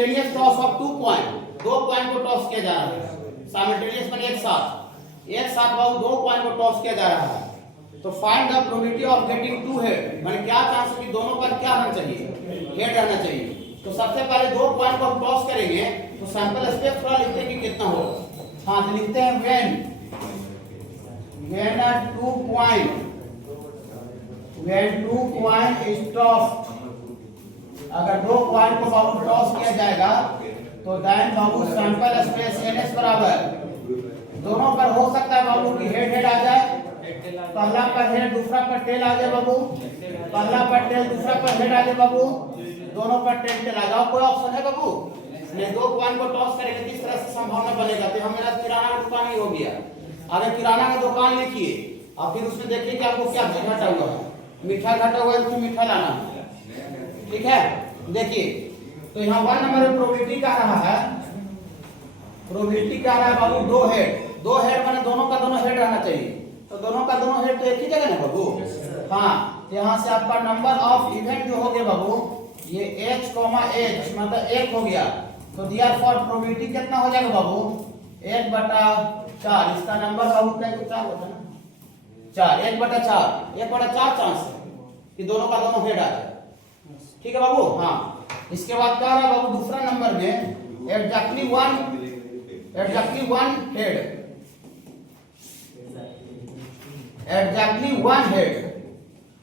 Simultaneous toss of 2 point, 2 point को toss किया जा रहा है साइमल्टेनियस मैंने एक साथ बाबू 2 पॉइंट को टॉस किया जा रहा है। तो find the probability of getting 2 head, मैंने क्या चांस है कि दोनों पर क्या रहना चाहिए, हेड रहना चाहिए। तो सबसे पहले 2 पॉइंट को हम टॉस करेंगे, तो सैंपल स्पेस थोड़ा लिखते हैं कि कितना होगा। हाँ तो लिखते हैं व्हेन 2 पॉइंट इज टॉस्ड, अगर 2 पॉइंट को बाबू टॉस किया जाएगा तो देन बाबू सैंपल स्पेस ns बराबर, दोनों पर हो सकता है बाबू की हेड हेड आ जाए, पहला पर हेड दूसरा पर टेल आ जाए बाबू, पहला पर टेल दूसरा पर हेड आ जाए बाबू, दोनों पर टेल टेल आ जाओ। कोई ऑप्शन है बाबू नहीं, 2 पॉइंट को टॉस करेंगे किस तरह से संभावना बनेगा। तो हम मेरा किराना का दुकान ही हो गया, अगर किराना का दुकान लिखिए और फिर उसमें देखिए कि आपको क्या चीज घटा हुआ है, मीठा घटा हुआ है तो मीठा लाना है, ठीक है। देखिए तो यहाँ 1 नंबर में प्रोबेबिलिटी का रहा है, प्रोबेबिलिटी का रहा है बाबू 2 हेड माने दोनों का दोनों हेड रहना चाहिए। तो दोनों का दोनों हेड तो एक ही जगह ना बाबू। हाँ यहाँ से आपका नंबर ऑफ इवेंट जो हो गया बाबू, ये h, मतलब 1 हो गया। तो देयरफॉर प्रोबेबिलिटी कितना हो जाएगा बाबू 1/4, इसका नंबर बाबू क्या 4 होता है ना, 4, 1/4 चांस है कि दोनों का दोनों हेड आ जाए, ठीक है बाबू। हाँ इसके बाद क्या रहा बाबू दूसरा नंबर में एग्जैक्टली वन हेड,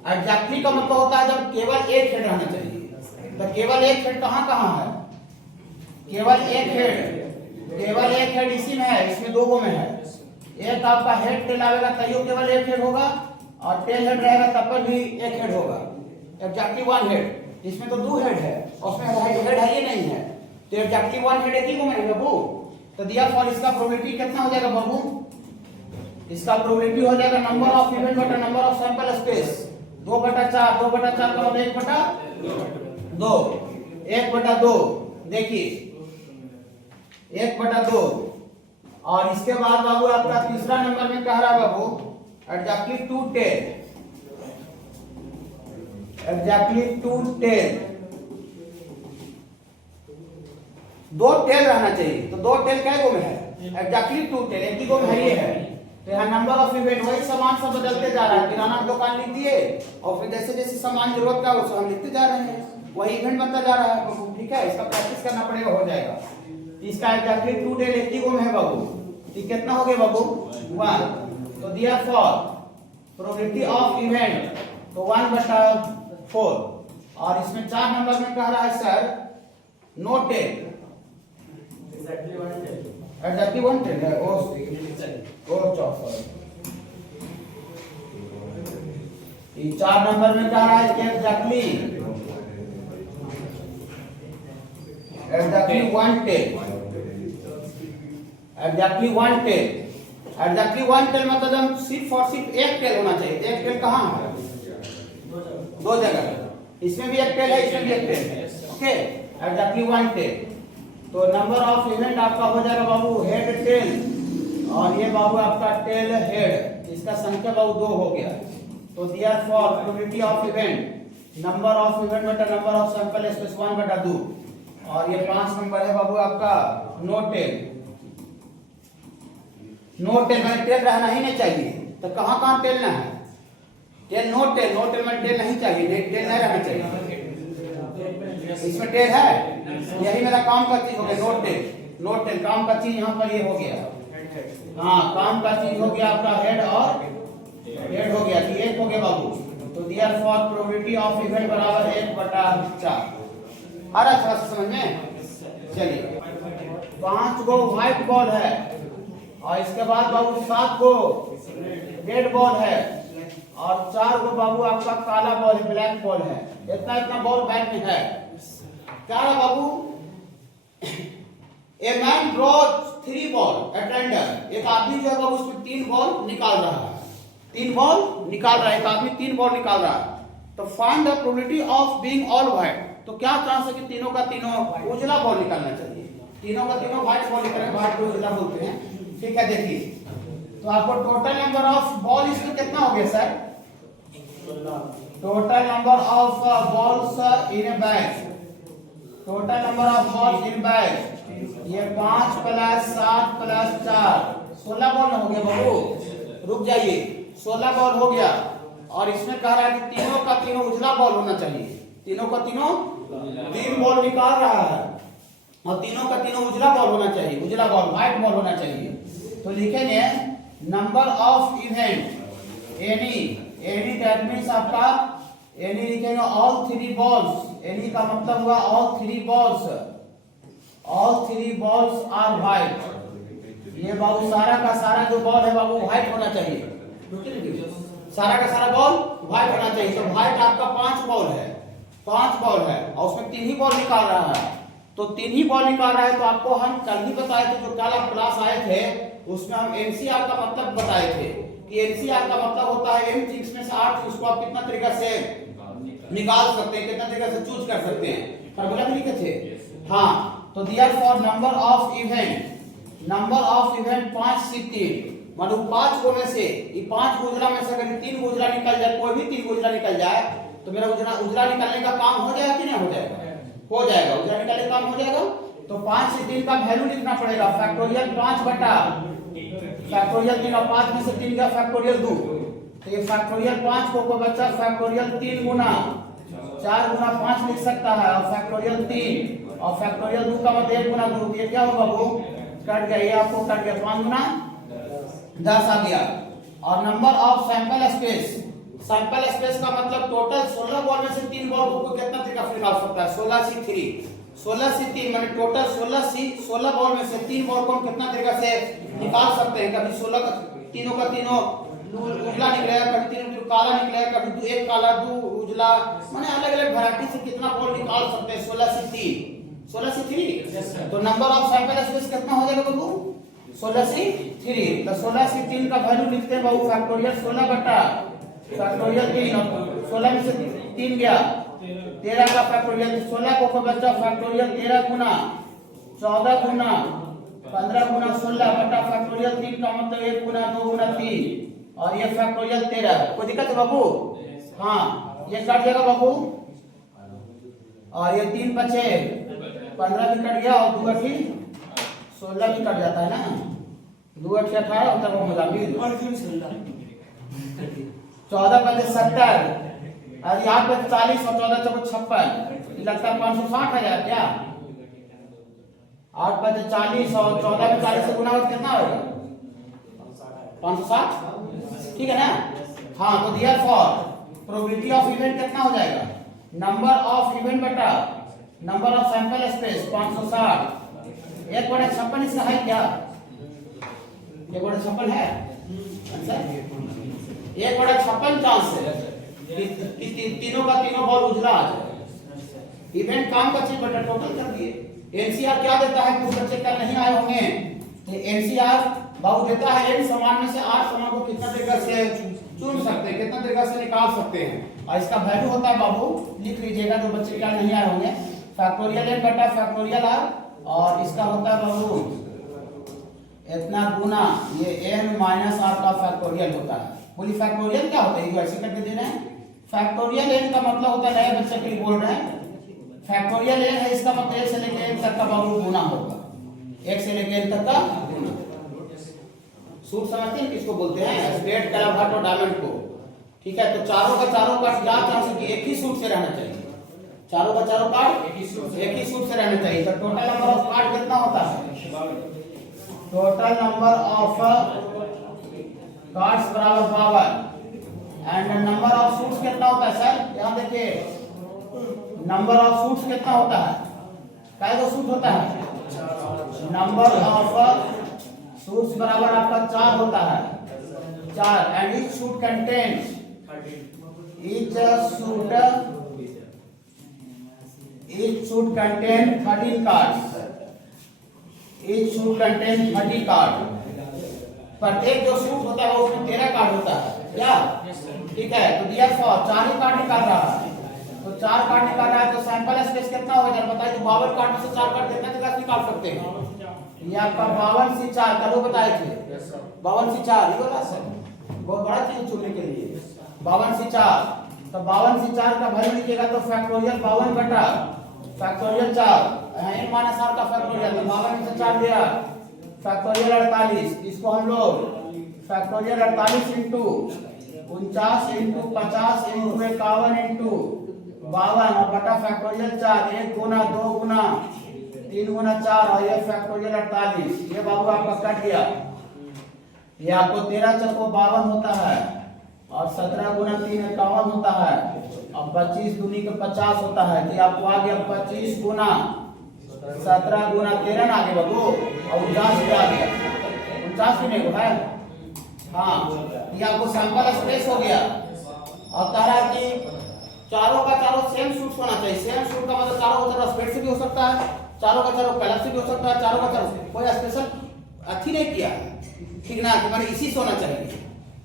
एग्जैक्टली का मतलब होता है जब केवल एक हेड रहना चाहिए। तो केवल एक हेड कहाँ है, केवल एक हेड इसी में है, इसमें 2 गो में है। एक आपका हेड टेल आएगा तैयो केवल एक हेड होगा, और टेल हेड रहेगा तब पर भी एक हेड होगा। एग्जैक्टली 1 हेड, इसमें तो 2 हेड है और उसमें हेड है ही नहीं है, तो एग्जैक्टली 1 हेड एक ही गो में है बाबू। तो देयरफॉर इसका प्रोबेबिलिटी कितना हो जाएगा बाबू, इसका प्रोबेबिलिटी हो जाएगा नंबर ऑफ इवेंट बटा नंबर ऑफ सैंपल स्पेस 2/4, 2/4 का मतलब 1/2, देखिए 1/2। और इसके बाद बाबू आपका तीसरा नंबर में कह रहा है बाबू एग्जैक्टली 2 टेल, 2 टेल रहना चाहिए। तो 2 टेल क्या गो में है, एग्जैक्टली 2 टेल एक ही गो में है, ये है। तो यहाँ नंबर ऑफ इवेंट वही सामान सब बदलते जा रहा है, किराना की दुकान लिख दिए और फिर जैसे जैसे सामान जरूरत का उसे हम लिखते जा रहे हैं, वही इवेंट बनता जा रहा है, ठीक है। इसका प्रैक्टिस करना पड़ेगा, हो जाएगा। इसका एग्जैक्टली 2 टेल एक ही गो में है बाबू, ठीक कितना हो गया बाबू 1। तो देयरफॉर प्रोबेबिलिटी ऑफ इवेंट तो 1/4, और इसमें 4 नंबर में कह रहा है sir no tail, exactly 1 tail है और 4। ये 4 नंबर में कह रहा है कि एग्जैक्टली 1 टेल, एग्जैक्टली 1 टेल मतलब सिर्फ और सिर्फ एक टेल होना चाहिए। एक टेल कहाँ है, 2 जगह, इसमें भी एक टेल है, इसमें भी एक टेल है, ओके। एग्जैक्टली 1 टेल, तो नंबर ऑफ इवेंट आपका हो जाएगा बाबू हेड टेल, और ये बाबू आपका टेल हेड, इसका संख्या बाबू 2 हो गया। तो therefore probability of event number of event बटा नंबर ऑफ सैंपल स्पेस 1/2, और ये 5 नंबर है बाबू आपका नो टेल में टेल रहना ही नहीं चाहिए। तो कहाँ टेलना है, टेल नो टेल में टेल नहीं चाहिए, टेल नहीं रहना चाहिए। इसमें टेल है, यही मेरा काम का चीज हो गया नो टेल काम का चीज यहाँ पर ये हो गया। हाँ काम का चीज हो गया आपका हेड और हेड हो गया, एक हो गया बाबू। तो देयरफॉर प्रोबेबिलिटी ऑफ इवेंट बराबर 1/4। आ रहा थोड़ा सा समझ में, चलिए 5 गो व्हाइट बॉल है, और इसके बाद बाबू 7 गो रेड बॉल है, और 4 गो बाबू आपका काला बॉल है, ब्लैक बॉल है। इतना बॉल बैट में है। क्या है बाबू, a man draws 3 ball at random, एक आदमी जो है बाबू उसमें 3 बॉल निकाल रहा है, एक आदमी 3 बॉल निकाल रहा है। तो find the probability of being all white, तो क्या चांस है कि तीनों का तीनों उजला बॉल निकालना चाहिए, तीनों का तीनों व्हाइट बॉल निकालेंगे, व्हाइट को उजला बोलते हैं, ठीक है। देखिए तो आपको टोटल नंबर ऑफ बॉल इसमें कितना हो गया sir, total number of balls in A bag total number of balls in bag ये 5 प्लस 7 प्लस 4 16 बॉल हो गया बाबू। रुक जाइए, 16 बॉल हो गया और इसमें कह रहा है कि तीनों का तीनों उजला बॉल होना चाहिए। तीनों का तीनों 3 बॉल निकाल रहा है और तीनों का तीनों उजला बॉल होना चाहिए, उजला बॉल व्हाइट बॉल होना चाहिए। तो लिखेंगे number of event any that means आपका एनी लिखेंगे ऑल 3 बॉल्स। एनी का मतलब हुआ ऑल 3 बॉल्स आर व्हाइट। ये बाबू सारा का सारा जो बॉल है बाबू व्हाइट होना चाहिए। सारा का सारा बॉल व्हाइट होना चाहिए। तो व्हाइट आपका 5 बॉल है, 5 बॉल है और उसमें 3 ही बॉल निकाल रहा है। तो 3 ही बॉल निकाल रहा है। तो आपको हम कल ही बताए थे, जो कल आप क्लास आए थे उसमें हम एनसीआर का मतलब बताए थे कि एनसीआर का मतलब होता है m चीज में से 8 उसको आप कितना तरीका से निकाल सकते हैं, कितना तरीका से चूज कर सकते हैं। फार्मूला भी लिखे थे। हाँ, तो देयरफॉर नंबर ऑफ इवेंट 5 से 3 मतलब 5 को में से ये 5 गुजरा में से अगर 3 गुजरा निकल जाए, कोई भी 3 गुजरा निकल जाए तो मेरा उजरा निकलने का काम हो जाएगा कि नहीं हो जाएगा? हो जाएगा, उजरा निकलने का काम हो जाएगा। तो 5 से 3 का वैल्यू लिखना पड़ेगा। फैक्टोरियल 5 बटा फैक्टोरियल 3 और 5 में से 3 का फैक्टोरियल 2। तो ये फैक्टोरियल 5 को बच्चा फैक्टोरियल 3 गुना 4 गुना 5 लिख सकता है और फैक्टोरियल 3 और फैक्टोरियल 2 का मतलब 1 गुना 2। ये क्या होगा बाबू? कट गया, ये आपको कट गया, 5 गुना 10 आ गया। और नंबर ऑफ सैंपल स्पेस का मतलब टोटल 16 बॉल में से 3 बॉल को कितना तरीका से निकाल सकता है? 16 से 3 माने टोटल 16 बॉल में से 3 बॉल को हम कितना तरीका से निकाल सकते हैं? कभी 16 का तीनों उजला निकलेगा, कभी 3 काला निकलेगा, कभी 1 काला 2 उजला, माने अलग अलग वैरायटी से कितना बॉल निकाल सकते हैं? 16 से 3 तो नंबर ऑफ सैंपल स्पेस कितना हो जाएगा बाबू? 16 से 3। तो 16 से 3 का वैल्यू लिखते हैं बाबू फैक्टोरियल 16 बटा फैक्टोरियल 3 और 16 में से 3 गया 13 का फैक्टोरियल 16 को बच्चा फैक्टोरियल 13 गुना 14 गुना 15 गुना 16 बटा फैक्टोरियल 3 का मतलब 1 गुना 2 गुना 3 और ये फैक्टोरियल 13। कोई दिक्कत है बाबू? हाँ, ये कट जाएगा बाबू और ये 3 बचे 15 भी कट गया और 2 अठी 16 भी कट जाता है ना। 2 अठी 18 होता है मिला भी 14 बचे 70 और यहाँ पे 40 और 14 चौको 56 लगता है 560 आ जाए क्या? 8 बचे 40 और 14 में 40 से गुना हो कितना होगा? 560, ठीक है ना? हाँ, तो देयरफॉर प्रोबेबिलिटी ऑफ इवेंट कितना हो जाएगा? नंबर ऑफ इवेंट बटा नंबर ऑफ सैंपल स्पेस 560। 1/56 इसका है क्या? 1/56 है आंसर। 1/56 चांस है कि तीनों का तीनों बॉल उजला आ जाए। इवेंट काम का चीज बटा टोटल कर दिए। एनसीआर क्या देता है? कुछ बच्चे कल नहीं आए होंगे। एनसीआर बाबू देता है n समान में से 8 समान को कितना तरीका से चुन सकते हैं, कितना तरीका से निकाल सकते हैं और इसका वैल्यू होता है बाबू, लिख लीजिएगा जो बच्चे कल नहीं आए होंगे, फैक्टोरियल n बटा फैक्टोरियल r और इसका होता है बाबू इतना गुना ये n माइनस r का फैक्टोरियल होता है। बोली फैक्टोरियल क्या होता है? ये ऐसे करके दे रहे हैं। फैक्टोरियल n का मतलब होता है, नए बच्चे के लिए बोल रहे हैं, फैक्टोरियल n है इसका मतलब 1 से लेकर n तक का बाबू गुना होगा। 1 से लेकर n तक का गुना। सूट समझते हैं किसको बोलते हैं? स्ट्रेट कैलाभाट और डायमंड को। ठीक है, तो चारों का क्या चांस है कि एक ही सूट से रहना चाहिए। चारों का चारों कार्ड एक ही सूट से रहना चाहिए। तो टोटल नंबर ऑफ कार्ड कितना होता है? टोटल नंबर ऑफ कार्ड्स बराबर 52 एंड नंबर ऑफ सूट्स कितना होता है सर? यहाँ देखिए नंबर ऑफ सूट्स कितना होता है? कितने सूट होता है? नंबर ऑफ सूट्स बराबर आपका 4 होता है, 4 and each suit contains each should contain 13 cards. Each should contain 30 cards. प्रत्येक जो सूट होता है उसमें 13 कार्ड होता है क्या? ठीक है, तो देयरफॉर 4 ही कार्ड निकाल रहा है। तो 4 कार्ड निकाल रहा है तो सैंपल स्पेस कितना होगा जरा बताइए? 52 कार्ड में से 4 कार्ड कितना तरीका निकाल सकते हैं? ये आपका 52 से 4 कल बताए थे। 52 से 4 ये वाला सर बहुत बड़ा चीज चुनने के लिए। 52 से 4 तो 52 से 4 का वैल्यू लिखिएगा तो फैक्टोरियल 52 बटा फैक्टोरियल 4, n माइनस r का फैक्टोरियल, तो 52 में से 4 गया, फैक्टोरियल 48, इसको हम लोग factorial 48 into 49 into 50 into 51 into 52 और बटा फैक्टोरियल 4, 1 गुना 2 गुना 3 गुना 4 और ये फैक्टोरियल 48, ये बाबू आपका कट गया। ये आपको 13 चौको 52 होता है और 17 गुना 3 51 होता है और 25 दूनी के 50 होता है, कि आपको आ गया 25 गुना 17 गुना 13 आ गया बाबू और 49 भी आ गया, 49 भी नहीं है। हाँ, ये आपको सैंपल स्पेस हो गया और कह रहा है कि चारों का चारों सेम शूट होना चाहिए। सेम शूट का मतलब चारों का चारों स्पेस से भी हो सकता है, चारों का चारों कलर से भी हो सकता है, चारों का चारों कोई स्पेशल अच्छी नहीं किया, ठीक ना, कि मैंने इसी से होना चाहिए,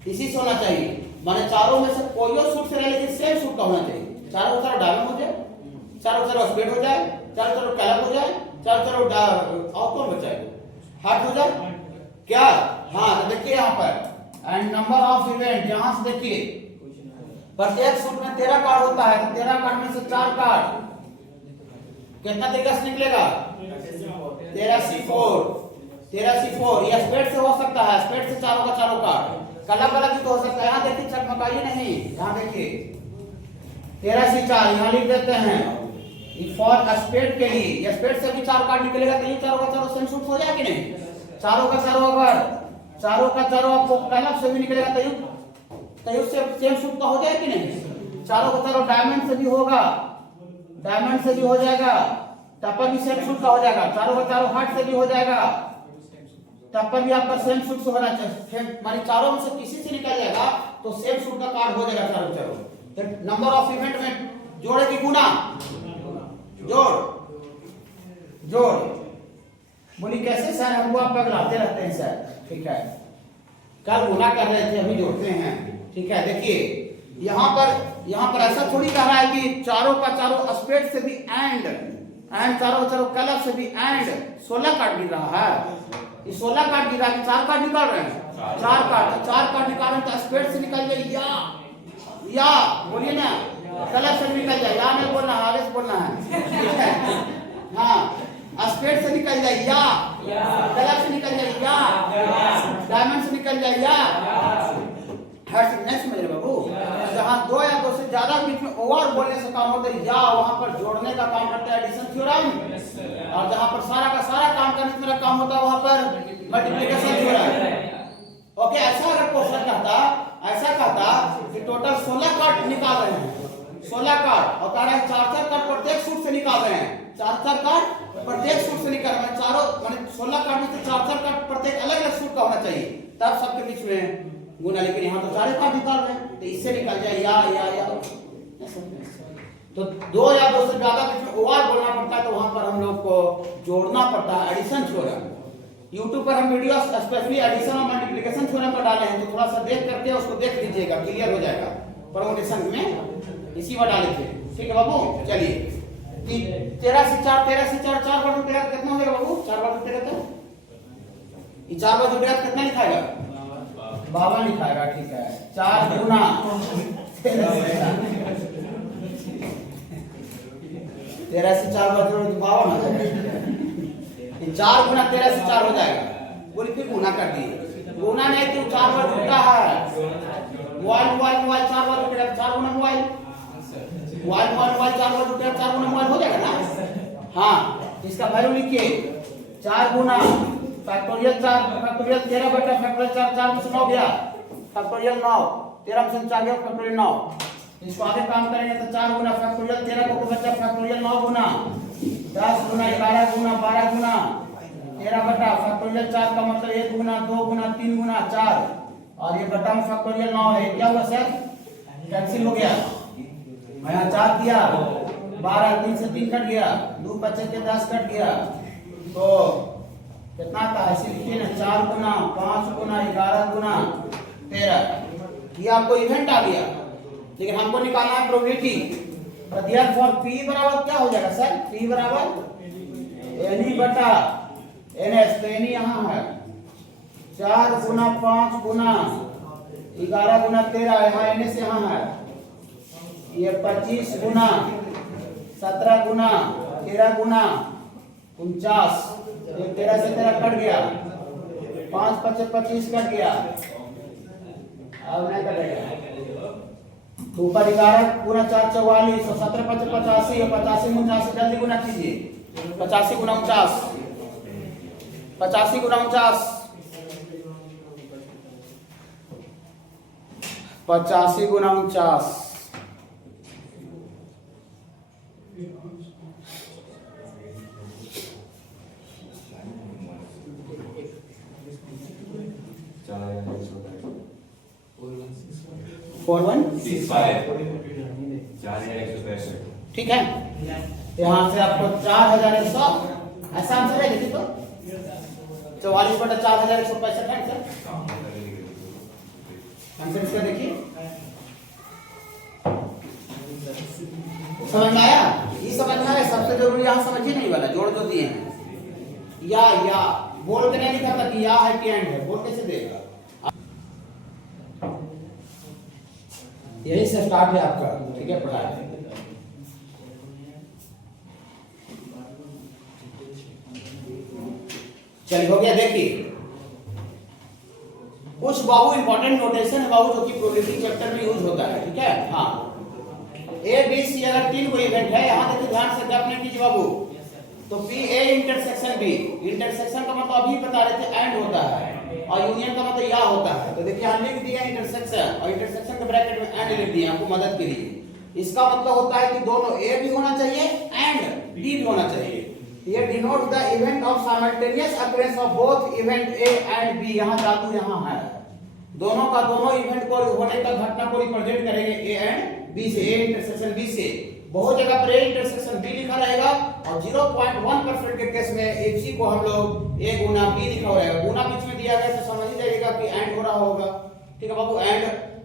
इसी से होना चाहिए, माने चारों में से कोई और शूट से रहे लेकिन सेम शूट का होना चाहिए। चारों का चारों डायमंड हो जाए, चारों चारों स्पेड हो जाए, चारों चारों कलर हो जाए, चारों चारों आउटकम हो जाए, हार्ट हो जाए क्या। हाँ, तो देखिए यहाँ पर एंड नंबर ऑफ इवेंट, यहां से देखिए प्रत्येक शूट में 13 कार्ड होता है, तो 13 कार्ड में से 4 कार्ड कितना तरीका से निकलेगा, 13C4, 13C4। ये स्पेड से हो सकता है, स्पेड से चारों का चारों कार्ड, कलर कलर भी तो हो सकता है। यहाँ देखिए चकमकाइए नहीं, यहाँ देखिए 13C4 यहाँ लिख देते हैं फॉर स्पेड के लिए, ये स्पेड से भी 4 कार्ड निकलेगा, तो ये चारों का चारों सेम शूट हो जाए कि नहीं। चारों का चारों अगर चारों का चारों आपको कलर से भी निकलेगा तयुक्त से सेम शूट का हो जाए कि नहीं। चारों का चारों डायमंड से भी होगा, डायमंड से भी हो जाएगा, तब पर भी सेम शूट का हो जाएगा। चारों का चारों हार्ट से भी हो जाएगा, तब पर भी आपका सेम शूट से होना चाहिए। मानी चारों में से किसी से निकल जाएगा तो सेम शूट का कार्ड हो जाएगा चारों चारों। तो नंबर ऑफ इवेंट में जोड़े की गुना, जोड़ जोड़ बोली कैसे सर, हमको आप पगलाते रहते हैं सर, ठीक है, कल गुना कर रहे थे अभी जोड़ते हैं, ठीक है। देखिए यहाँ पर ऐसा थोड़ी कह रहा है कि चारों का चारों स्पेड से भी एंड चारों चारों कलर से भी एंड 16 कार्ड गिर रहा है, ये 16 कार्ड गिर रहा है, 4 कार्ड निकाल रहे हैं, 4 कार्ड निकाल रहे हैं, तो स्पेड से निकल जाए या बोलिए ना, कलर से निकल जाए, या नहीं बोलना है, आगे से बोलना है। हाँ, स्पेड से निकल जाए या कलर से निकल जाए या डायमंड से निकल जाए या हर्ष, नहीं समझ रहे बाबू। जहाँ 2 या 2 से ज्यादा बीच में ओवर बोलने से काम होता है या वहां पर जोड़ने का काम करता है एडिशन थ्योरम, और जहां पर सारा का सारा काम करने का काम होता है वहां पर मल्टीप्लिकेशन थ्योरम। ओके, ऐसा अगर क्वेश्चन कहता कि टोटल 16 कार्ड निकाल रहे हैं, 16 कार्ड, और कह रहा है 4-4 कार्ड प्रत्येक सूट से निकाल रहे हैं, 4-4 कार्ड प्रत्येक सूट से निकाल रहे हैं, चारों माने 16 कार्ड में से 4-4 कार्ड प्रत्येक अलग अलग सूट का होना चाहिए, तब सबके बीच में गुना। लेकिन यहाँ तो 4 कार्ड निकाल रहे हैं, तो इससे निकल जाए या तो 2 या 2 से ज्यादा बीच में ओवर बोलना पड़ता है, तो वहां पर हम लोग को जोड़ना पड़ता है एडिशन थ्योरम। YouTube पर हम वीडियो स्पेशली एडिशन और मल्टीप्लिकेशन थ्योरम पर डाले हैं, तो थोड़ा सा देख करके उसको देख लीजिएगा, क्लियर हो जाएगा। परमुटेशन में इसी में डाले थे, ठीक है बाबू। चलिए 13C4 4 बार 13 कितना हो जाएगा बाबू, 4 बार 13 तो ये 4 बार 13 कितना लिखाएगा, 52 लिखाएगा, ठीक है। 4 गुना 13C4 बार 52 हो जाएगा, 4 गुना 13C4 हो जाएगा। बोली फिर गुना कर दिए, गुना नहीं तो 4 बार उल्टा है, मोबाइल 4 बार उल्टा, 4 गुना मोबाइल 4 बार उल्टा, 4 गुना मोबाइल हो जाएगा ना। हाँ, इसका वैल्यू लिखिए, 4 गुना फैक्टोरियल 4 फैक्टोरियल 13 बटा फैक्टोरियल 4 में से 9 गया, फैक्टोरियल 9 13 में से 4 गया फैक्टोरियल 9। इसको आगे काम करेंगे तो 4 गुना फैक्टोरियल 13 को बचा फैक्टोरियल 9 गुना 10 गुना 11 गुना 12 गुना 13 बटा फैक्टोरियल 4 का मतलब 1 गुना 2 गुना 3 गुना 4, और ये बटा में फैक्टोरियल 9 है, क्या हुआ सर, कैंसिल हो गया। यहाँ 4 दिया, 12 3 से 3 कट गया, 2 बचे थे 10 कट गया, तो कितना आता है, इसे लिखिए ना, 4 गुना 5 गुना 11 गुना 13। ये आपको इवेंट आ गया, लेकिन हमको निकालना है प्रोबेबिलिटी। प्रत्येक फॉर P बराबर क्या हो जाएगा सर, P बराबर एनी बटा NS, तो एनी यहाँ है 4 गुना 5 गुना 11 गुना 13, यहाँ NS यहाँ है, ये 25 गुना 17 गुना 13 गुना 49, 13 से 13 कट गया, 5 5 25 कट गया, अब नहीं कटेगा। ऊपर 11 गुना 4 44 और 17 5 85 और 85 49 जल्दी गुना कीजिए। 85 गुना 49, 85 गुना 49, 85 गुना 49, 4165 ठीक है। यहाँ से आपको 4100 ऐसा आंसर है। देखिए तो 44/4165 है सर आंसर इसका। देखिए समझ में आया? ये समझना है सबसे जरूरी। यहाँ समझिए नहीं वाला जोड़ जो दिए हैं या बोल के नहीं लिखा था कि या है कि एंड है, बोल कैसे देगा? यही से स्टार्ट है आपका, ठीक है पढ़ाई। चलिए हो गया। देखिए कुछ बाबू इंपॉर्टेंट नोटेशन है बाबू जो कि प्रोबेबिलिटी चैप्टर में यूज होता है, ठीक है। हाँ ए बी सी अगर 3 कोई इवेंट है, यहाँ देखिए ध्यान से क्या अपने कीजिए बाबू। तो P A intersection B, intersection का मतलब अभी बता रहे थे एंड होता है और यूनियन का मतलब या होता है। तो देखिए हम लिख दिया इंटरसेक्शन और इंटरसेक्शन के ब्रैकेट में एंड लिख दिया आपको मदद के लिए। इसका मतलब होता है कि दोनों ए भी होना चाहिए एंड बी भी होना चाहिए। ये denote the event of simultaneous occurrence of both event A and B. यहाँ जादू यहाँ है, दोनों का दोनों इवेंट को होने का घटना को रिप्रेजेंट करेंगे ए एंड बी से, ए इंटरसेक्शन बी से। बहुत जगह पर ए इंटरसेक्शन बी लिखा रहेगा और 0.1% के केस में इसी को हम लोग ए गुना बी लिखा रहेगा। गुना बीच में दिया गया तो समझ ही जाइएगा कि एंड हो रहा होगा, ठीक है बाबू एंड।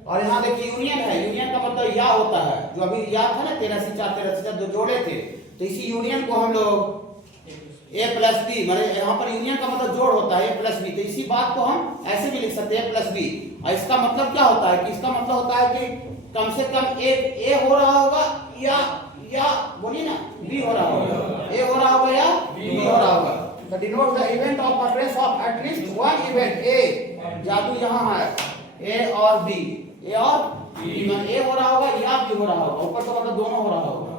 और यहाँ देखिए यूनियन है, यूनियन का मतलब या होता है, जो अभी या था ना 13 से 4 13 से 4 जो जोड़े थे, तो इसी यूनियन को हम लोग a प्लस बी, मतलब यहाँ पर यूनियन का मतलब जोड़ होता है a प्लस बी। तो इसी बात को हम ऐसे भी लिख सकते हैं a प्लस बी। और इसका मतलब क्या होता है कि इसका मतलब होता है कि कम से कम एक ए हो रहा होगा या बोलिए ना बी हो रहा होगा, ए हो रहा होगा या बी हो रहा होगा। तो denote the event of occurrence of at least one event ए। जादू यहाँ है ए और बी, ए और बी, मतलब ए हो रहा होगा या बी हो रहा होगा, ऊपर तो मतलब दोनों हो रहा होगा।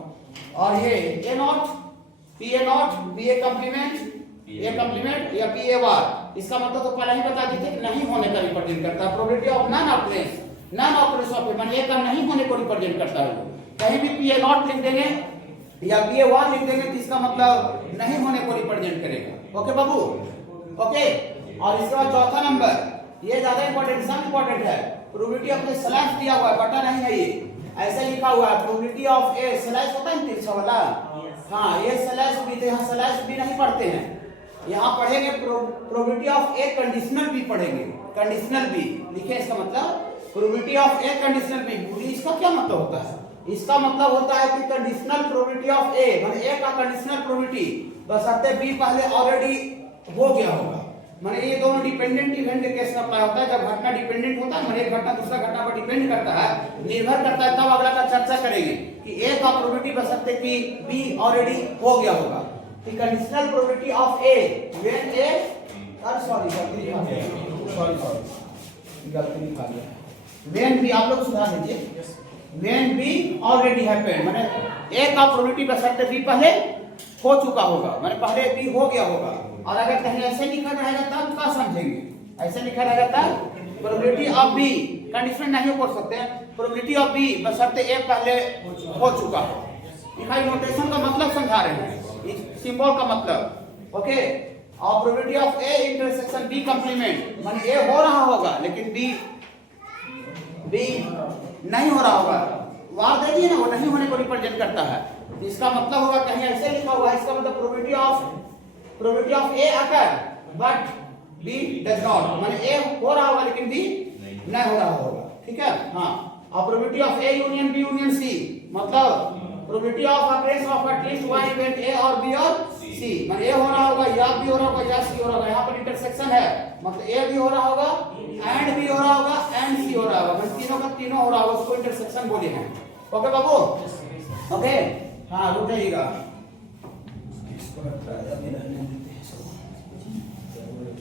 और ये A not P A not B A complement या पी ए बार, इसका मतलब तो पहले ही बता दी थी कि नहीं होने का रिप्रेजेंट करता है। Probability of non occurrence of A, मतलब एक का नहीं होने को रिप्रेजेंट करता है। कहीं भी पी ए नॉट लिख देंगे या पी ए वन लिख देंगे तो इसका मतलब नहीं होने को रिप्रेजेंट करेगा। ओके बाबू, ओके। और इसके बाद चौथा नंबर, ये ज्यादा इंपॉर्टेंट, सब इंपॉर्टेंट है। प्रोबेबिलिटी ऑफ ए स्लैश दिया हुआ है, बटा नहीं है, ये ऐसे लिखा हुआ है। प्रोबेबिलिटी ऑफ ए स्लैश होता है तिरछा वाला, हाँ ये स्लैश बी, तो यहाँ स्लैश बी नहीं पढ़ते हैं, यहाँ पढ़ेंगे probability of A conditional B पढ़ेंगे। कंडीशनल बी लिखे, इसका मतलब probability of A conditional B. इसका क्या मतलब होता है? इसका मतलब होता है कि कंडीशनल प्रोबेबिलिटी ऑफ ए, माने ए का कंडीशनल प्रोबेबिलिटी बशर्ते बी पहले ऑलरेडी हो गया होगा। माने ये दोनों डिपेंडेंट इवेंट के केस में अप्लाई होता है। जब घटना डिपेंडेंट होता है, माने एक घटना दूसरा घटना पर डिपेंड करता है, निर्भर करता है, तब अगला का चर्चा करेंगे कि ए का प्रोबेबिलिटी बशर्ते कि बी ऑलरेडी हो गया होगा। The conditional probability of A when A sorry गलती लिखा गया। व्हेन बी, आप लोग सुधार दीजिए, व्हेन बी ऑलरेडी हैपेंड, माने ए का प्रोबेबिलिटी बशर्ते बी पहले हो चुका होगा, माने पहले बी हो गया होगा। और अगर कहीं ऐसे लिखा रहेगा तब क्या समझेंगे? ऐसे लिखा रहेगा तब प्रोबेबिलिटी ऑफ बी, कंडीशन नहीं बोल सकते हैं, प्रोबेबिलिटी ऑफ बी बशर्ते ए पहले हो चुका हो। दिखाई नोटेशन का मतलब समझा रहे हैं, सिंबल का मतलब, ओके। और probability of A intersection B complement, माने ए हो रहा होगा लेकिन बी नहीं हो रहा होगा। वार देखिए ना, वो नहीं होने को रिप्रेजेंट करता है। इसका मतलब होगा कहीं ऐसे लिखा हुआ है, इसका मतलब probability of A occur but B does not, माने ए हो रहा होगा लेकिन बी नहीं हो रहा होगा, ठीक है। हाँ, और probability of A union B union C, मतलब probability of occurrence of at least one event A और बी और सी, माने ए हो रहा होगा या बी हो रहा होगा या सी हो रहा होगा। यहाँ पर इंटरसेक्शन है, मतलब ए भी हो रहा होगा एंड बी हो रहा होगा एंड सी हो रहा होगा, मतलब तीनों का तीनों हो रहा होगा, उसको इंटरसेक्शन बोले हैं। ओके बाबू, ओके। हाँ रुक जाइएगा,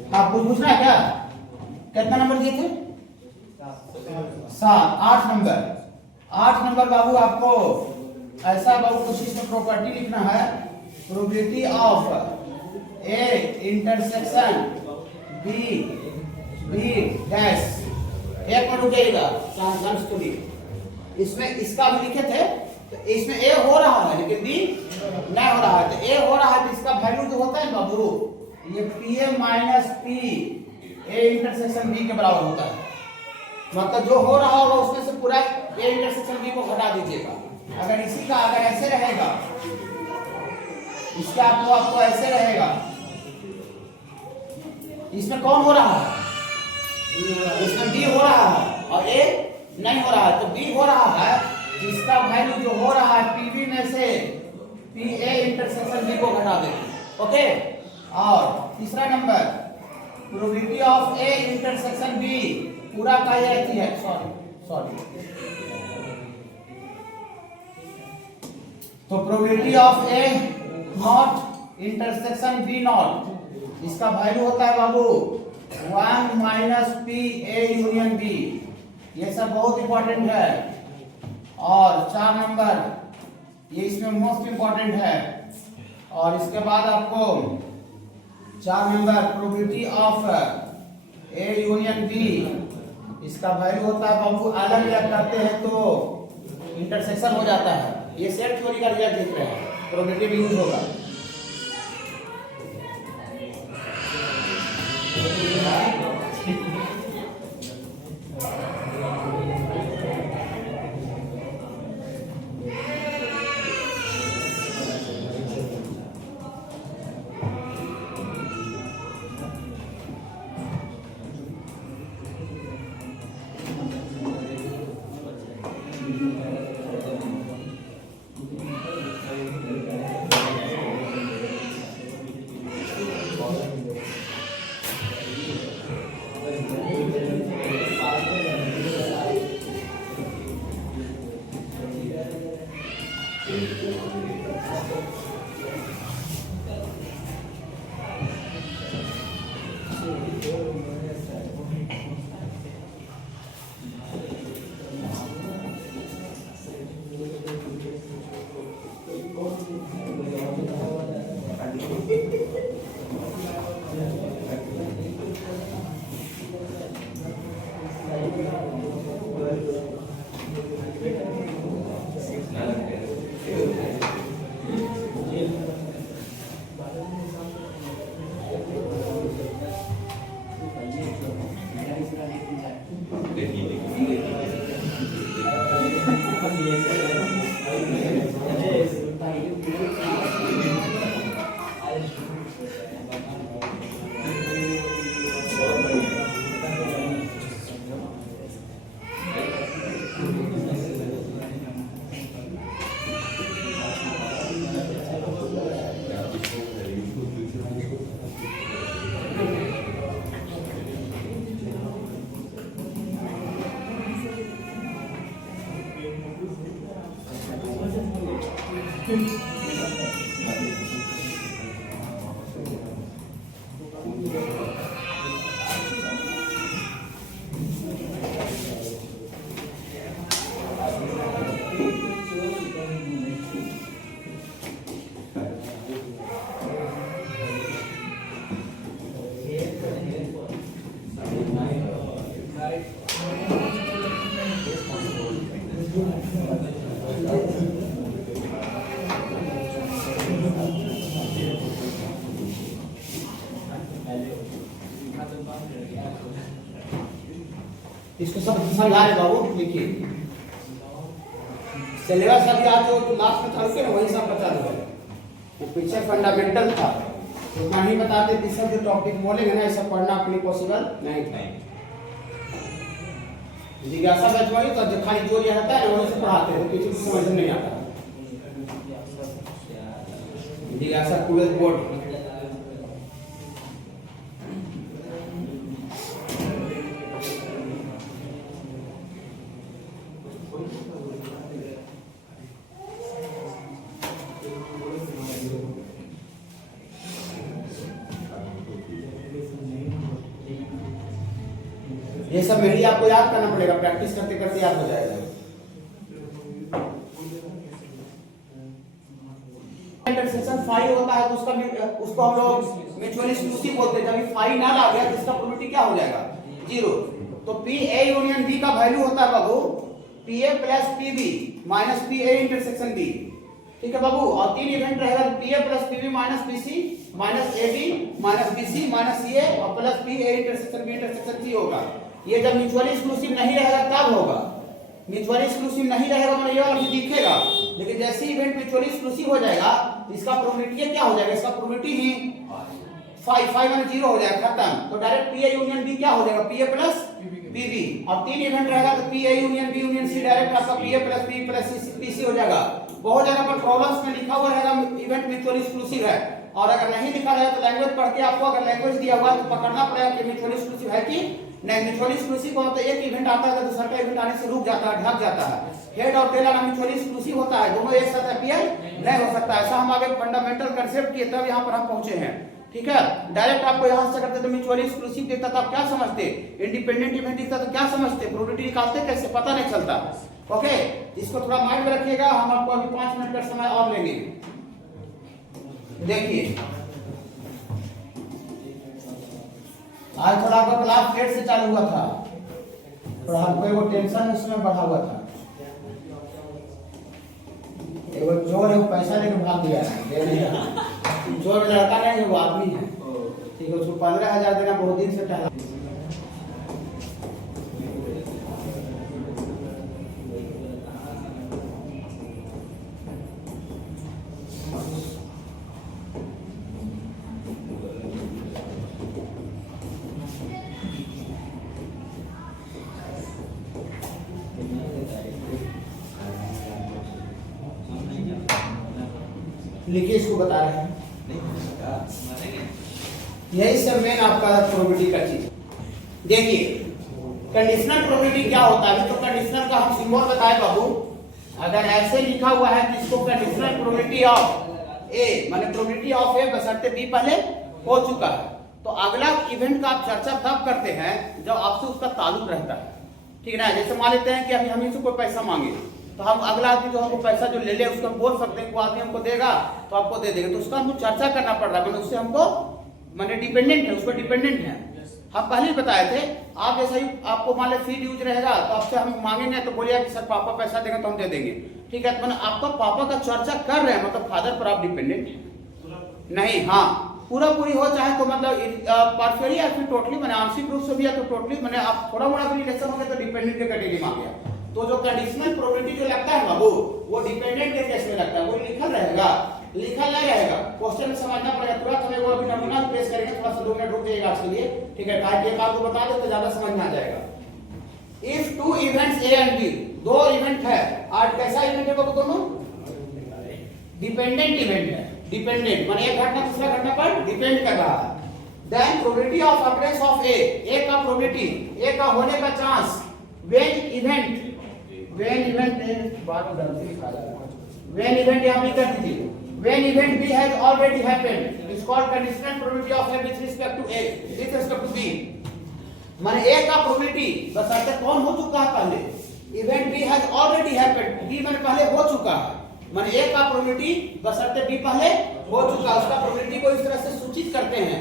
आप कुछ पूछना है क्या? कितना नंबर दिए थे? 7, 8 नंबर। 8 नंबर बाबू आपको ऐसा बाबू कुछ इसमें प्रॉपर्टी लिखना है, probability of A intersection B dash. एक मिनट रुकिएगा, इसमें इसका भी लिखे थे, तो इसमें ए हो रहा है लेकिन बी नहीं हो रहा है। तो ए हो रहा है तो इसका वैल्यू जो होता है बाबू ये P A minus P A intersection B के बराबर होता है। मतलब जो हो रहा होगा उसमें से पूरा ए इंटरसेक्शन बी को हटा दीजिएगा। अगर इसी का अगर ऐसे रहेगा, इसका आपको ऐसे रहेगा, इसमें कौन हो रहा है? इसमें बी हो रहा है और ए नहीं हो रहा है। तो बी हो रहा है, जिसका वैल्यू जो हो रहा है पीबी में से पी ए इंटरसेक्शन बी को घटा देंगे। ओके। और तीसरा number probability of A intersection B पूरा का ये है, सॉरी तो probability of A not intersection B not, इसका वैल्यू होता है बाबू 1 minus P A union B. ये सब बहुत इंपॉर्टेंट है। और 4 नंबर ये इसमें मोस्ट इंपॉर्टेंट है। और इसके बाद आपको 4 number probability of A union B, इसका वैल्यू होता है बाबू अलग अलग करते हैं तो इंटरसेक्शन हो जाता है। ये सेट थ्योरी का रिजल्ट लिख रहे हैं, प्रोबेबिलिटी भी यूज होगा। इसको सब समझा रहे बाबू, लिखिए सिलेबस अभी आज जो लास्ट में था ना वही सब बता दो। वो पीछे फंडामेंटल था तो नहीं बताते, तीसरा जो टॉपिक बोलेंगे ना ये सब पढ़ना अपनी पॉसिबल नहीं था। जिज्ञासा बैच वाली तो जो खाली जो रहता है वही से पढ़ाते हैं, किसी को समझ नहीं आता। जिज्ञासा 12th बोर्ड ये सब मेरी आपको याद करना पड़ेगा, प्रैक्टिस करते करते याद हो जाएगा। इंटरसेक्शन फाई होता है तो उसको हम लोग म्यूचुअल एक्सक्लूसिव बोलते हैं। जब फाई ना आ गया तो इसका प्रोबेबिलिटी क्या हो जाएगा? 0। तो पी ए यूनियन बी का वैल्यू होता है बाबू P A plus P B minus P A intersection B. ठीक है बाबू, और 3 इवेंट रहेगा तो P A plus P B minus P C minus A B minus B C minus C A और plus P A intersection B intersection C होगा। ये जब म्यूचुअली एक्सक्लूसिव नहीं रहेगा तब होगा। म्यूचुअली एक्सक्लूसिव नहीं रहेगा मतलब ये वाला दिखेगा, लेकिन जैसे ही इवेंट म्यूचुअली एक्सक्लूसिव हो जाएगा इसका प्रोबेबिलिटी क्या हो जाएगा? इसका प्रोबेबिलिटी ही 5 माइनस 0 हो जाएगा, खत्म। तो direct P A union B क्या हो जाएगा? P A plus P B. और 3 इवेंट रहेगा तो P A union B union C direct आपका P A plus B plus P C हो जाएगा। बहुत जगह पर प्रॉब्लम्स में लिखा हुआ रहेगा इवेंट म्यूचुअली एक्सक्लूसिव है, और अगर नहीं लिखा रहेगा तो लैंग्वेज पढ़ के आपको अगर लैंग्वेज दिया हुआ तो पकड़ना पड़ेगा कि म्यूचुअली एक्सक्लूसिव है कि नहीं। म्यूचुअली एक्सक्लूसिव को तो एक इवेंट आता है तो दूसरा का इवेंट आने से रुक जाता है, ढक जाता है। हेड और टेल वाला म्यूचुअली एक्सक्लूसिव होता है, दोनों एक साथ अपीयर नहीं हो सकता। ऐसा हम आगे फंडामेंटल कांसेप्ट किए तब यहाँ पर हम पहुंचे हैं। ठीक है, डायरेक्ट आपको यहाँ से करते तो म्यूचुअली एक्सक्लूसिव दिखता तो आप क्या समझते? इंडिपेंडेंट इवेंट दिखता तो क्या समझते? प्रोबेबिलिटी निकालते कैसे? पता नहीं चलता। ओके, इसको थोड़ा माइंड में रखिएगा। हम आपको अभी 5 मिनट का समय और लेंगे। देखिए आज थोड़ा आपका क्लास लेट से चालू हुआ था, थोड़ा हमको वो टेंशन उसमें बढ़ा हुआ था। वो चोर है, वो पैसा लेकर भाग गया है। चोर लड़का नहीं है, वो आदमी है। ठीक है, उसको 15,000 देना बहुत दिन से टहला। लिखिए, इसको बता रहे हैं। यही सब मेन आपका प्रोबेबिलिटी का चीज। देखिए कंडीशनल प्रोबेबिलिटी क्या होता है? तो कंडीशनल का हम सिंबल बताए बाबू। अगर ऐसे लिखा हुआ है कि इसको कंडीशनल प्रोबेबिलिटी ऑफ ए, माने प्रोबेबिलिटी ऑफ ए बशर्ते बी पहले हो चुका है, तो अगला इवेंट का आप चर्चा तब करते हैं जब आपसे उसका ताल्लुक रहता है। ठीक है ना? जैसे मान लेते हैं कि अभी हम इनसे कोई पैसा मांगे तो हम अगला आदमी जो हमको पैसा जो ले ले उसको हम बोल सकते हैं, वो आदमी हमको देगा तो आपको दे देगा, तो उसका हमको चर्चा करना पड़ रहा है, मतलब उससे हमको माने डिपेंडेंट है, उसको डिपेंडेंट है। हम पहले ही बताए थे, आप जैसे ही आपको मान लो फीड यूज रहेगा तो आपसे हम मांगेंगे तो बोलिए कि सर पापा पैसा देंगे तो हम दे देंगे। ठीक है, तो आपका पापा का चर्चा कर रहे हैं, मतलब फादर पर आप डिपेंडेंट नहीं। हाँ, पूरा पूरी हो चाहे तो मतलब पार्शियली या फिर टोटली, मैंने आंशिक रूप से भी या तो टोटली, मैंने आप थोड़ा मोड़ा भी रिलेशन हो गया तो डिपेंडेंट के कैटेगरी में आ गया। तो जो कंडीशनल प्रोबेबिलिटी जो लगता है बाबू वो डिपेंडेंट के केस में लगता है, वो लिखल रहेगा, लिखल नहीं रहेगा। क्वेश्चन में समझना पड़ेगा। तुरंत हमें वो अभी नमूना पेश करेंगे, थोड़ा सा 2 मिनट रुक जाइएगा आज के लिए। ठीक है, ताकि एक आपको बता दो तो ज्यादा समझ में आ जाएगा। If 2 events A and B, 2 event है, आज कैसा इवेंट है बाबू? दोनों डिपेंडेंट इवेंट है। डिपेंडेंट माने एक घटना दूसरा घटना पर डिपेंड कर रहा है। Then probability of occurrence of A का प्रोबेबिलिटी, ए का होने का चांस व्हेन इवेंट यहाँ भी कर दीजिए। When event B has already happened, is called conditional probability of A with respect to A, with respect to B. माने A का probability बशर्ते कौन हो चुका है पहले? Event B has already happened, B माने पहले हो चुका है। माने A का probability बशर्ते B पहले हो चुका है, उसका probability को इस तरह से सूचित करते हैं।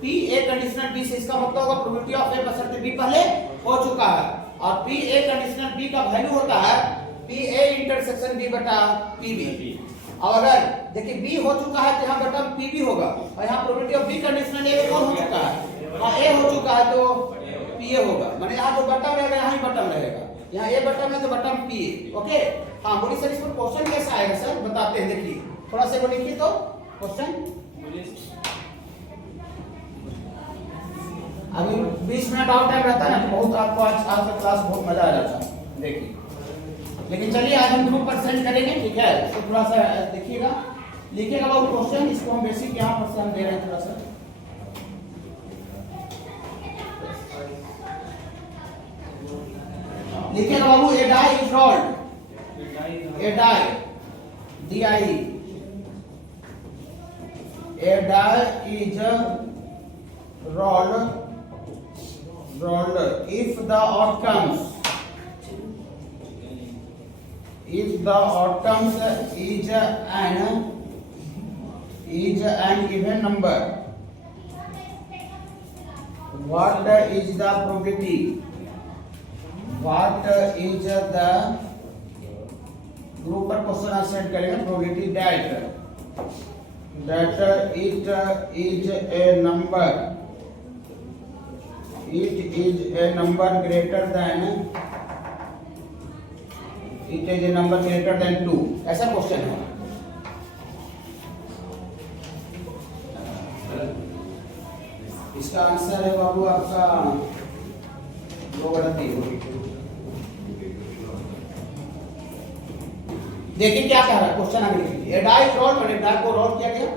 P A conditional B से इसका मतलब होगा probability of A बशर्ते B पहले हो चुका है, और P A conditional B का वैल्यू होता है P A इंटरसेक्शन B बटा P B। और अगर देखिए B हो चुका है तो यहाँ बटन P B होगा, और यहाँ probability of B conditional A कौन हो चुका है? हाँ, A हो चुका है तो P A होगा। माने यहाँ जो बटन रहेगा यहाँ ही बटन रहेगा, यहाँ A बटन है तो बटन P A। ओके, हाँ बोलिए सर, इसमें क्वेश्चन कैसा आएगा सर? बताते हैं, देखिए थोड़ा सा को लिखिए तो क्वेश्चन। अभी 20 मिनट और टाइम रहता है ना, तो बहुत आपको आज का क्लास बहुत मजा आ जाता है। देखिए, लेकिन चलिए आज हम ग्रुप पर सेंड करेंगे। ठीक है, तो थोड़ा सा देखिएगा, लिखिएगा बाबू क्वेश्चन। इसको हम बेसिक यहाँ पर से हम दे रहे हैं थोड़ा सा। लिखिएगा बाबू, a die is rolled, a die DIE, a die is rolled rolled if the outcomes is an even number, what is the probability? What is the group पर क्वेश्चन आंसर करेंगे probability that it is a number, it is a number greater than, it is a number greater than 2, ऐसा question है। इसका answer है बाबू आपका 2/3। देखिए क्या कह रहा है क्वेश्चन, आगे लिखिए। डाई रोल मैंने डाई को रोल किया गया,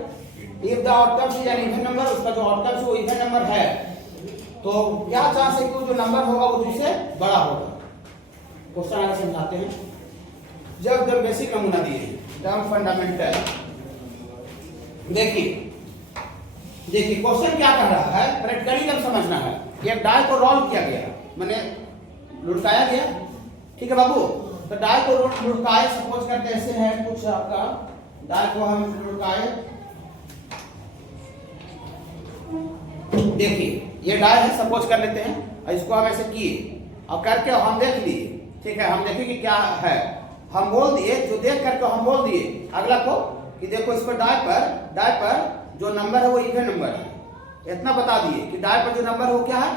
if the outcomes is an even number, उसका जो आउटकम्स वो इवन नंबर है, तो क्या चांस है कि जो नंबर होगा वो दूसरे बड़ा होगा। क्वेश्चन आगे समझाते हैं। जब द बेसिक नमूना दिए टर्म फंडामेंटल, देखिए क्वेश्चन क्या कह रहा है, प्रैक्टिकली कब समझना है। ये डाई को रोल किया गया, मैंने लुढ़काया गया, ठीक है बाबू। तो डाई को लुढ़काए, सपोज करते ऐसे है कुछ आपका, डाई को हम लुढ़काए, देखिए ये डाई है, सपोज कर लेते हैं, और इसको हम ऐसे किए और करके हम देख लिए, ठीक है। हम देखें कि क्या है, हम बोल दिए, जो देख करके हम बोल दिए अगला को कि देखो इस पर डाई पर जो नंबर है वो इवन नंबर है, इतना बता दिए कि डाई पर जो नंबर है वो क्या है,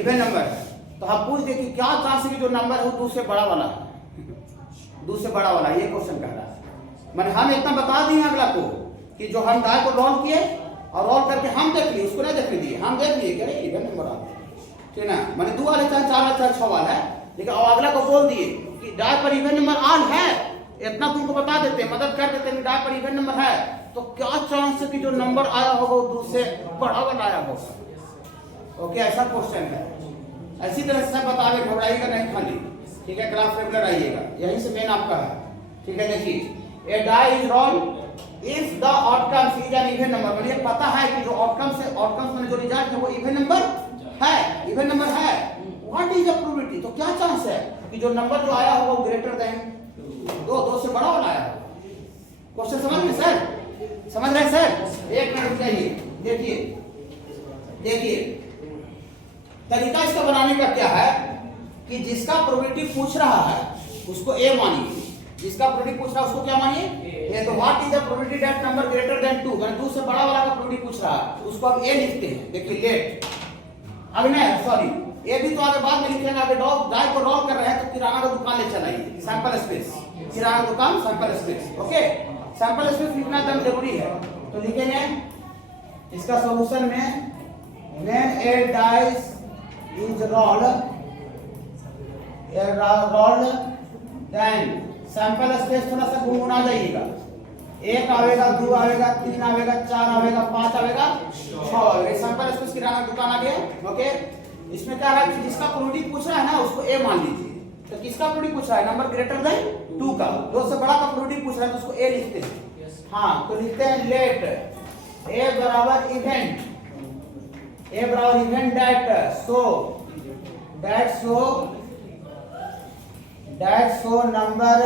इवन नंबर है। तो हम पूछ दिए कि क्या चांस है कि जो नंबर है वो दूसरे बड़ा वाला है, दूसरे बड़ा वाला, ये क्वेश्चन कह रहा है। मैंने हम इतना बता दिए अगला को कि जो हम डाई को रोल किए और रोल करके हम देख लिए, उसको नहीं देखने दिए, हम देख लिए कि अरे इवन नंबर आ गया, ठीक है ना। मैंने 2 वाले चाहे 4 वाले चाहे 6 वाला है, लेकिन अब अगला को बोल दिए कि डाई पर इवन नंबर आल है, इतना तुमको बता देते, मदद कर देते हैं, डाई पर इवन नंबर है, तो क्या चांस है कि जो नंबर आया होगा वो दूसरे बड़ा वाला आया होगा। ओके, ऐसा क्वेश्चन है। ऐसी तरह से बता दे, घबराइएगा नहीं खाली, ठीक है। क्लास रेगुलर आइएगा, यही से मेन आपका है, ठीक है। देखिए a die is roll if the outcomes is an even number, मुझे पता है कि जो आउटकम्स में जो रिजल्ट है वो इवन नंबर है, व्हाट इज द प्रोबेबिलिटी, तो क्या चांस है कि जो नंबर जो आया होगा वो ग्रेटर देन 2 से बड़ा वाला आया होगा। क्वेश्चन समझ में सर, समझ रहे सर? एक मिनट चाहिए। देखिए तरीका इसका बनाने का क्या है कि जिसका प्रोबेबिलिटी पूछ रहा है उसको ए मानिए, जिसका प्रोबेबिलिटी पूछ रहा है उसको क्या मानिए, ए। तो what is the probability that number greater than 2, मैंने 2 से बड़ा वाला का प्रोबेबिलिटी पूछ रहा है, उसको हम ए लिखते हैं। देखिए लेट, अभी नहीं सॉरी, ए भी तो आगे बाद में लिखेंगे। आगे डाई को रोल कर रहे हैं तो किराना का दुकान ले चलाइए, सैंपल स्पेस, किराना दुकान sample space. Okay, sample space लिखना एकदम जरूरी है, तो लिखेंगे इसका सॉल्यूशन में when a dice is rolled then sample space थोड़ा सा गुनगुना जाइएगा, 1 आवेगा, 2 आवेगा, 3 आवेगा, 4 आवेगा, 5 आवेगा, 6 आवेगा। सैंपल स्पेस किराना दुकान आ गया। ओके, इसमें क्या है कि जिसका प्रोबेबिलिटी पूछ रहा है ना उसको ए मान लीजिए। तो किसका प्रोबेबिलिटी पूछ रहा है, नंबर ग्रेटर देन 2 का, 2 से बड़ा का प्रोबेबिलिटी पूछ रहा है तो उसको ए लिखते हैं। हाँ, तो लिखते हैं लेट ए बराबर इवेंट, ए बराबर event that so number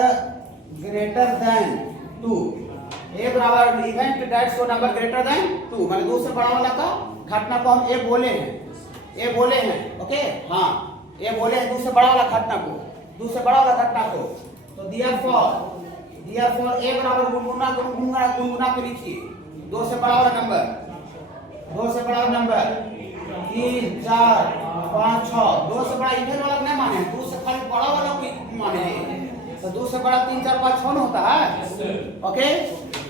greater than 2, ए बराबर event that so number greater than 2, मैंने 2 से बड़ा वाला का घटना को हम ए बोले हैं, ओके। हाँ, ए बोले हैं 2 से बड़ा वाला घटना को, 2 से बड़ा वाला घटना को। तो therefore ए बराबर गुनगुना के लिखिए 2 से बड़ा वाला नंबर, 3 4 5 6, 2 से बड़ा इवन वाला नहीं माने, 2 से खाली बड़ा वाला को माने, तो 2 से बड़ा 3 4 5 6 होता है। ओके,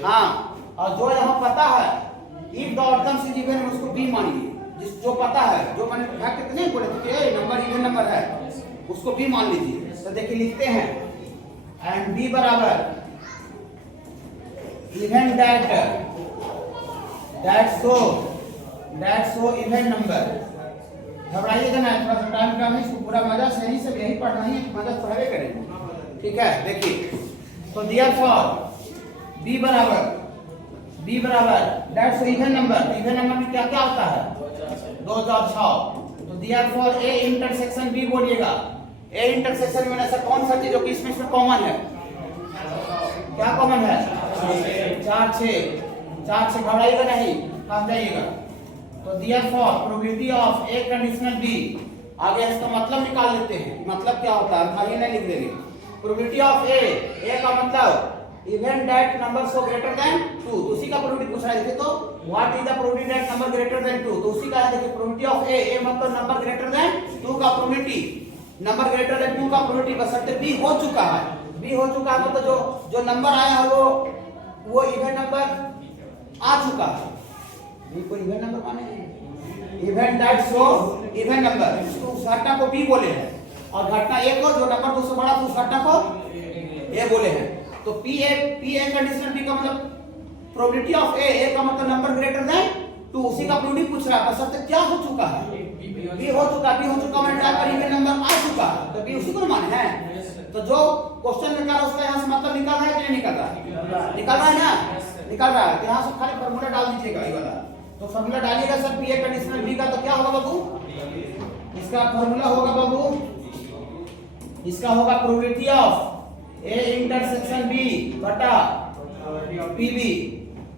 हाँ, और जो यहाँ पता है if the outcomes is even उसको बी मानिए, जो पता है, जो मैंने फैक्ट नहीं बोले थे कि नंबर इवन नंबर है उसको बी मान लीजिए। तो देखिए लिखते हैं एंड बी बराबर even that so even number. घबराइएगा ना, थोड़ा सा टाइम कम है, इसको पूरा मजा सही से यही पढ़ना ही, मजा पढ़ावे करेंगे, ठीक है। देखिए तो therefore बी बराबर that so even number, even number में क्या क्या होता है 2006, तो तो therefore A इंटरसेक्शन B बोलिएगा। A इंटरसेक्शन में ऐसा कौन सा चीज जो कि इसमें कॉमन है? क्या कॉमन है? 4 6 घबराइएगा नहीं, काम जाइएगा। तो therefore probability of A conditional B, आगे इसका मतलब निकाल लेते हैं। मतलब क्या होता है भाई, नहीं लिख देंगे। प्रोबेबिलिटी ऑफ A का मतलब even that number so greater than 2, तो उसी का प्रोबेबिलिटी पूछ रहा है। देखिए तो what is the probability that number greater than 2, तो उसी का है। देखिए प्रोबेबिलिटी ऑफ A मतलब नंबर ग्रेटर देन 2 का प्रोबेबिलिटी, नंबर ग्रेटर देन 2 का प्रोबेबिलिटी बशर्ते B हो चुका है। B हो चुका है मतलब जो नंबर आया है वो इवन नंबर आ चुका है। B को इवन नंबर माने, even that so even number, उस घटना को B बोले हैं। और घटना A को, जो नंबर 2 से बड़ा तो उस घटना को A बोले हैं। तो P कंडीशनल B का मतलब प्रोबेबिलिटी ऑफ A का मतलब नंबर ग्रेटर देन 2, उसी का प्रोबेबिलिटी पूछ रहा है। बशर्ते क्या हो चुका है? B हो चुका मैंने टाइप पर इवन नंबर आ चुका है, तो B उसी को माने हैं। तो जो क्वेश्चन में कर उसका यहाँ से मतलब निकल रहा है कि नहीं निकल रहा है? निकल रहा है ना, निकल रहा है। तो यहाँ से खाली फार्मूला डाल दीजिएगा ये वाला। तो फार्मूला डालिएगा सर P कंडीशनल B का, तो क्या होगा बाबू? इसका फार्मूला होगा बाबू, इसका होगा probability of A intersection B बटा PB।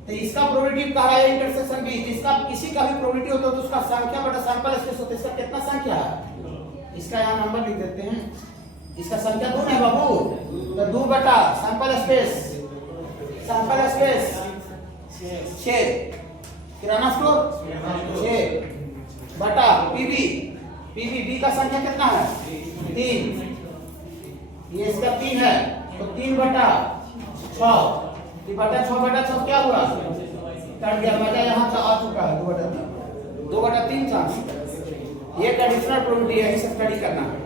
तो इसका प्रोबेबिलिटी कहा है इंटरसेक्शन B, इसका किसी का भी प्रोबेबिलिटी होता है तो उसका संख्या बटा सैंपल स्पेस होता है। इसका कितना संख्या है? इसका यहाँ नंबर लिख देते हैं। इसका संख्या 2 है बाबू, तो 2 बटा सैंपल स्पेस 6, किराना स्टोर 6 बटा PB का संख्या कितना है? 3, ये इसका 3 है, तो 3 बटा 6 बटा 6 क्या हुआ? कट गया, मजा यहाँ से आ चुका है 2 बटा 3 चांस। ये कंडीशनल प्रोबेबिलिटी है, इसे स्टडी करना है।